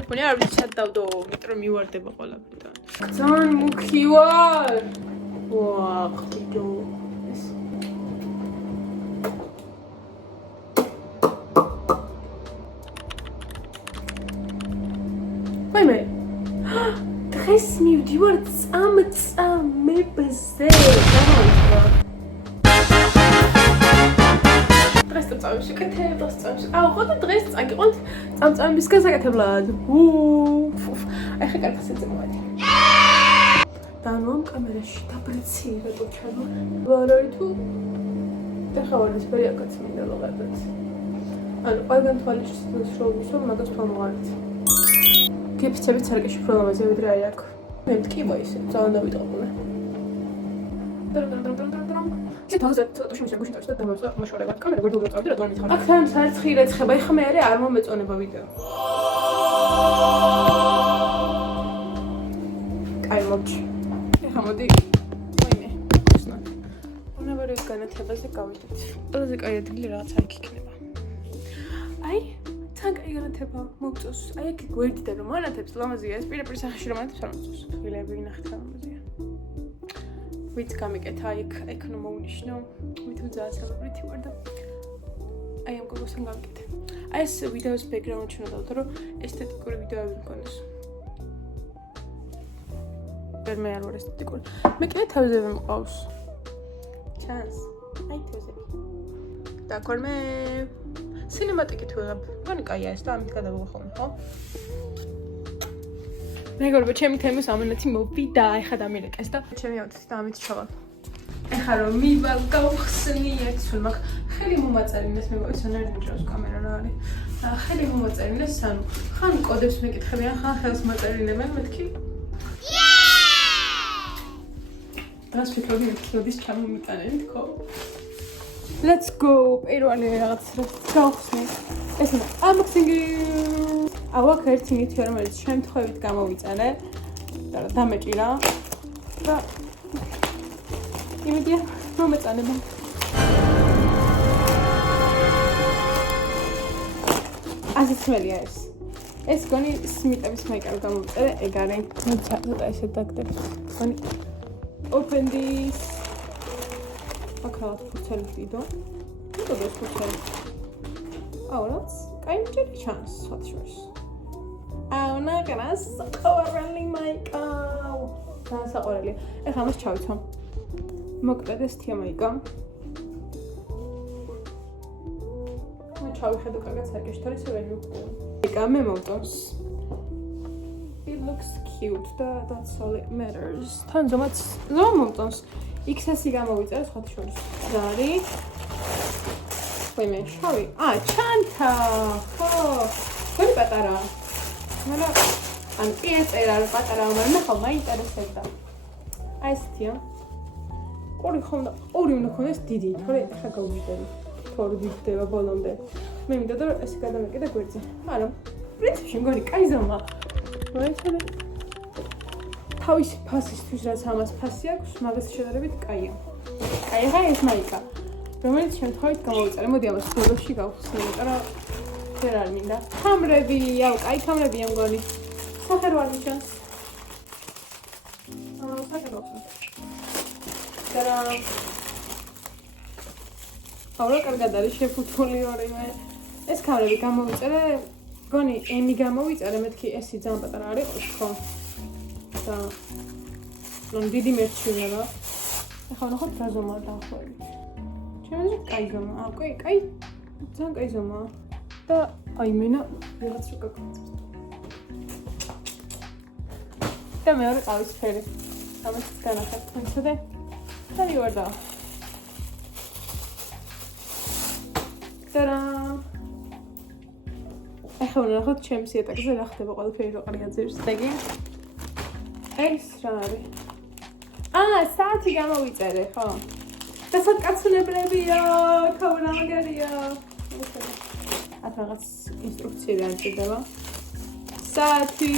ტელეფონი არ ვიცი სად დავდო, მეტრო მივარდება ყველაფერთან. ძალიან მუქი ვარ. ვაა, ყიდო. ვაიმე. დღეს მივდივარ წამწამებზე. გამოვიდა. დღეს წამწამებში კეთებ, დღეს წამწამებში. ხო და დღეს წაგიყოთ წამწამების გასაკეთებლად. აი ხე კარგად შეწმოვდი. დანომ კამერაში დაბრეცირე ტოჩანო. ვარაი თუ დახავალის პერიაკაც მინდა ლოგადაც. ანუ ყველგან თვალის შრომის რომ მაგას თვალმოარეთ. გიფიცებით სარკეში პრობლემაზე ვიდრე აი აქ. მე მткиვა ისე ძალიან დავიტყობლე. თალზე ცოტა შემოგვიშიტა და დამოწა მოშორება. კამერა გვერდულ დავწავდი რა დონით ხარ. აქ თან საერცხი რეცხება, ეხა მე არ მომეწონება ვიდეო. კაი მოვჭი. ეხა მოდი. ვაიმე, ხსნა. უნებრივ განათებაზე გავიდეთ. ყველაზე კაი ადგილი რაღაც აქ იქნება. აი, თან კაი განათება მოგწოს. აი აქ გვერდიდან რომ ანათებს ლამაზია, ეს პირდაპირ სახეში რომ ანათებს არ მოგწოს. ხილები ნახეთ ლამაზია. ვიც გამიკეთა იქ ეკნო მოვნიშნო ვით უძაასალბრითი ვარ და აი ამ გოგოსთან გამიკეთე აი ეს ვიდეოს ბექგრაუნდში უნდა დავთო რომ ესთეტიკური ვიდეოები მქონდეს მე არ ვარ ესთეტიკური მე კიდე თავზევე მყავს ჩანს აი თავზები და კორმე სინემატიკით ვიღებ გონი კაია ეს და ამით გადავიღო ხო მეგობრებო, ჩემი თემის ამანათი მოვიდა, ეხლა დამირეკეს და ჩემი ავთის და ამით ჩავალ. ეხლა რომ მივალ გავხსნიეთ, სულ მაგ ხელი მომაწერინეს, მე ვიცი რა ნიჭავს კამერა რა არის. ხელი მომაწერინეს, ანუ ხან კოდებს მეკითხებიან, ხან ხელს მოწერინებენ, მეთქი. დღეს ვფიქრობდი მეთქიობის ჩამომიტანენ, თქო. Let's go. პირველი რაღაც გავხსნი. ეს unboxing-ი ავაკ ერთი ნივთი რომელიც შემთხვევით გამოვიწერე და დამეჭირა და იმედია მომეწონება ასეთმელია ეს გონი სმიტების მაიკარო გამოვიწერე ეგ არის ცოტა ესე დაგდები გონი open this აკრავთ ფუცელი ვიდო თუ ეს ფუცელი აურაც კაი მჭერი ჩანს სხვა შორის აუნა განას ყორალი მაიკაო განსაყორელი ეხლა მას ჩავიცვამ მოკლედ ეს თია მაიკა მე ჩავიხედო კარგად სარკეში თორე ისე ვერ მივხვდი მაიკა მე მოვწონს it looks cute that's all it matters თან ზომაც მომწონს XS-ი გამოვიწერე სხვა შორის და არის ვაიმე შავი ჩანთა ხო გონი პატარა მარა ან ეწერა რომ პატარა მაგრამ ნახავ მაინტერესებდა აი ესთია ორი ხონდა ორი უნდა ქონდეს დიდი თორე ახლა გავუვიდები თორე დიდდება ბოლომდე მე მინდა რომ ესე გადამეკიდე გვერდზე არა პრინციპში მგონი კაი ზომა მოიცადე თავისი ფასისთვის რაც ამას ფასი აქვს მაგას შედარებით კაია აი ახლა ეს მაიკა რომელიც შემთხვევით გამოვიწერე მოდი ამას ბოლოში გავხსნი იმიტომ რომ ვერ არ მინდა კამრები აუ კაი კამრებია მგონი სახერვალი ჩანს სახერვალი და აუ კარგად არის შეფუთული ორივე ეს კამრები გამოვიწერე მგონი ემი გამოვიწერე მეთქი ესი ძალიან პატარა არის ხო და ნუ დიდი მერჩია რა ახლა ნახოთ რა ზომა დაახლოებით ჩემი კაი ზომა აუ კაი ძალიან კაი ზომა და აი მენა რაღაც რო გაგწევს და მეორე ყავისფერი ამას განახეთ თუნცადე და მივარდა ტარამ ახლა ნახოთ ჩემს იატაკზე რა ხდება ყველაფერი რო ყარი აძირს დეგი ეს რა არის საათი გამოვიწერე ხო და საკაცუნებლებია ქაუნა მაგარია აქ რაღაც ინსტრუქციები ანჭირდება საათი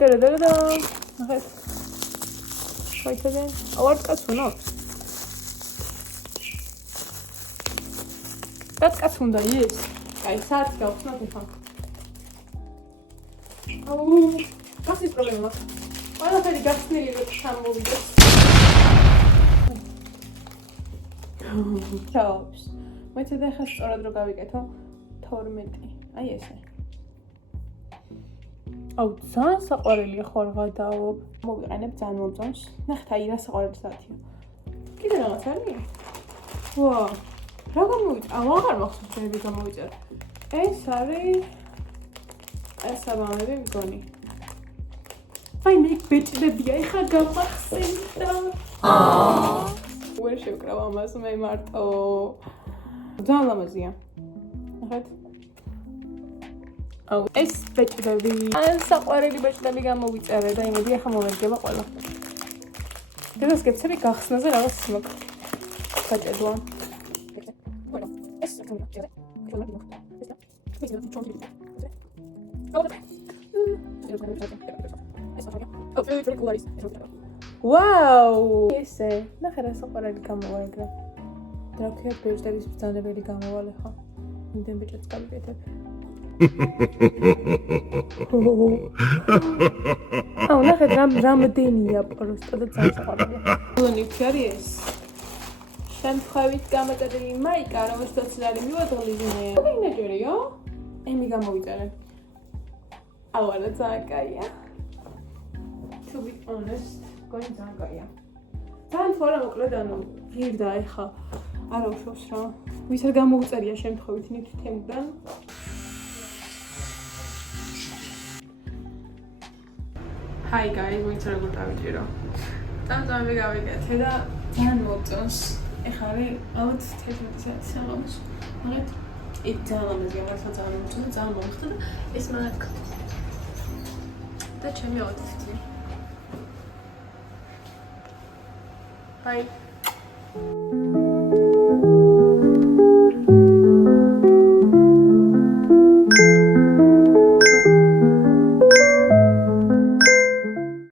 და ნახეთ ხაიტაზე ავარ კაცუნო და კაცუნდა ის აი საათი გავხსნათ ახლა გახსნის პრობლემა მაქვს. ყველაფერი გახსნილი რომ ჩამოვიდეს. ჩაობს. მოიცადე ახლა სწორად რო გავიკეთო 12. აი ესე. აუ, ძალიან საყვარელია ხორღადაო. მოვიყენებ ძალიან მომწონს. ნახეთ, აი რა საყვარელი საათია. კიდე რაღაც არის? ვა, რა გამოვიწერე? აღარ მახსოვს მე გამოვიწერე. ეს არის ეს ამბები მგონი. აი მე ბეჭდებია, ეხლა გამახსენდა. ვერ შევკრავ ამას მე მარტო. ძალიან ლამაზია. ნახეთ. აუ, ეს ბეჭდები. ან საყვარელი ბეჭდები გამოვიწერე და იმედი ახლა მომერგება ყველა. დღეს გეცები გახსნაზე რაღაც მაქვს. გაჭედვა. ვაუ! ესე, ნახე რა საყვარელი გამოვარგრა. რა ქვია ბეჭდების ბრძანებელი გამოვალე ხო? იმდენ ბეჭდებს გავიკეთებ. აუ, ნახე რამდენია პროსტა და ძალიან საყვარელია. ლონი ფერი ეს. შემთხვევით გამოწერილი მაიკა, რომელსაც არის მივადღლიზინე. ინაჯერიო? ემი გამოვიწერე. აუ, არა ძალიან კაია. To be honest, going ძალიან კაია. ძალიან თორე მოკლედ ანუ ღირდა ეხა. არა უშავს რა. ვის არ გამოუწერია შემთხვევით ნიფთემიდან. Hi guys, ვინც როგორ დავიჭირო. ძალიან გავიკეთე და ძალიან მომწონს. ეხლა არის ალბათ 11 საათი საღამოს. მაგათ იქ ძალიან ლამაზია, მართლა ძალიან მომწონს და ძალიან მომხდა და ეს მაგათ და ჩემი outfit-ი. Bye.